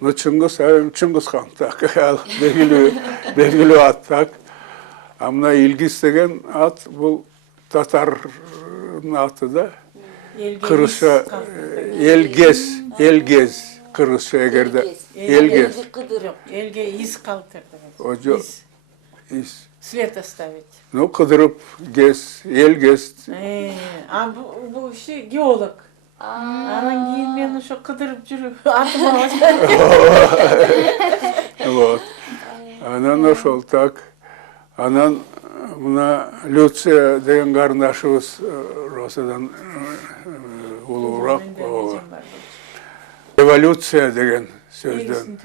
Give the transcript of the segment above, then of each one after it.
Ну Чыңгызхан так, белгилүү ат так. А мына Илгиз деген ат бул татардын аты да. Кыргызча Элгез, кыргызча эгерде Элгез. Элге из калтырды. Ожо из. След оставить. Ну кыдырып гез, Элгез. А бу геолог. Анан кийин мен ошо кыдырып жүрүп артыма баштадым. Вот. Анан ошол так. Анан мына Люция деген карындашыбыз Росадан улуураак. Революция деген сөздөн.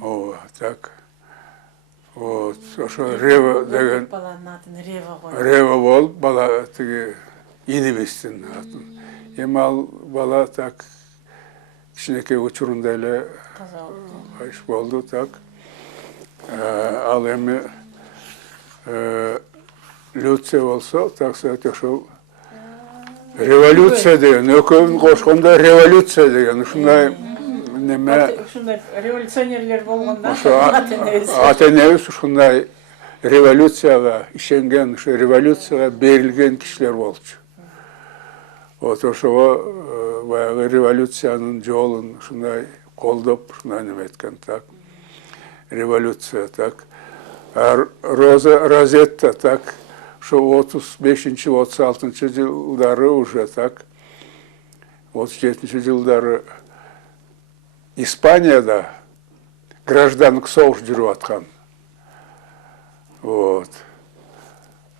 Ооба, так. Вот, ошо Рева деген Рева болуп бала тиги инибиздин атын. Эми ал бала так кичинекей учурунда эле кайш болду так. Ал эми Люция болсо, так сказать, ошол революция деген, экөөнүн кошкондо революция деген ушундай неме. Ушундай революционерлер болгондо ата энебиз ушундай революцияга ишенген, ушу революцияга берилген кишилер болчу. Вот ошого баягы революциянын жолун ушундай колдоп, ушундай неме эткен так. Революция так. Роза Розетта так. Ошо 35-36 жылдары уже так. 37 жылдары Испанияда гражданлык согуш жүрүп аткан. Вот.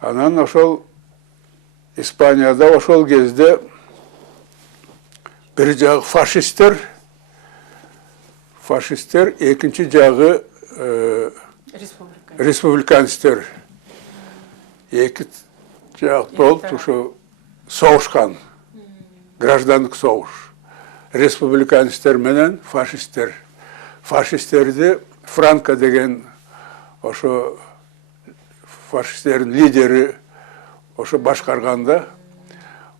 Анан ошол Испанияда ошол кезде бир жагы фашисттер, экинчи жагы республиканецтер. Эки жак болуп ошо согушкан. Гражданлык согуш. Республиканецтер менен фашисттер. Фашисттерди Франко деген ошо фашисттердин лидери ошо башкарганда,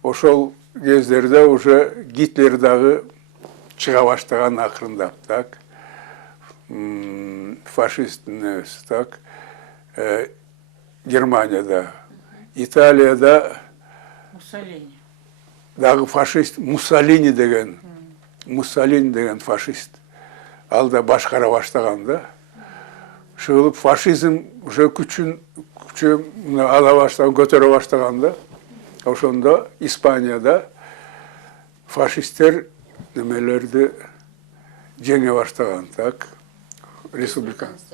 ошол кездерде уже Гитлер дагы чыга баштаган акырындап так. Фашисттин так. Германияда, Италияда Муссолини. Дагы фашист Муссолини деген фашист. Ал да башкара баштаган да. Шылып фашизм уже күчүн ала баштаган, көтөрө баштаган да. Ошондо Испанияда фашисттер немелерди жеңе баштаган так.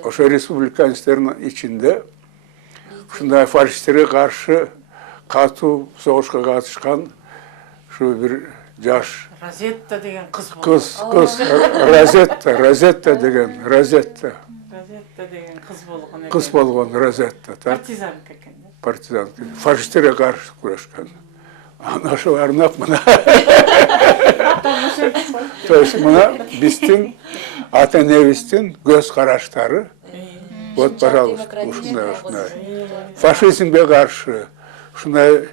Ошо республиканецтердин ичинде ушундай фашисттерге каршы катуу согушка катышкан шу бир жаш Розетта деген кыз болду. Розетта деген кыз болгон Розетта. Партизанка экен. Партизанка. Фашисттерге каршы күрөшкөн. Ана ошо арнап мына. То есть мына биздин ата энебиздин көз караштары. Вот, пожалуйста, ушундай. Фашизмге каршы ушундай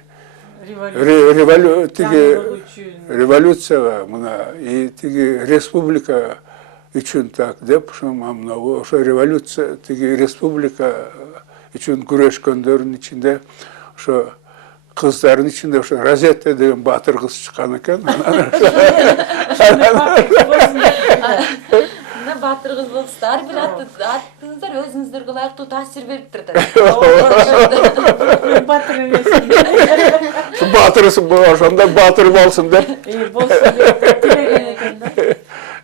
революцияга мына тиги республика үчүн так деп ошо революция тиги республика үчүн күрөшкөндөрдүн ичинде ошо кыздардын ичинде ошо Розетта деген баатыр кыз чыккан экен. Баатыр кыз болсуздар, бир аттыңыздар өзүңүздөргө ылайыктуу таасир бериптир да. Баатыр эмесмин. Баатырсың ошондо баатыр болсун деп. Болсун деп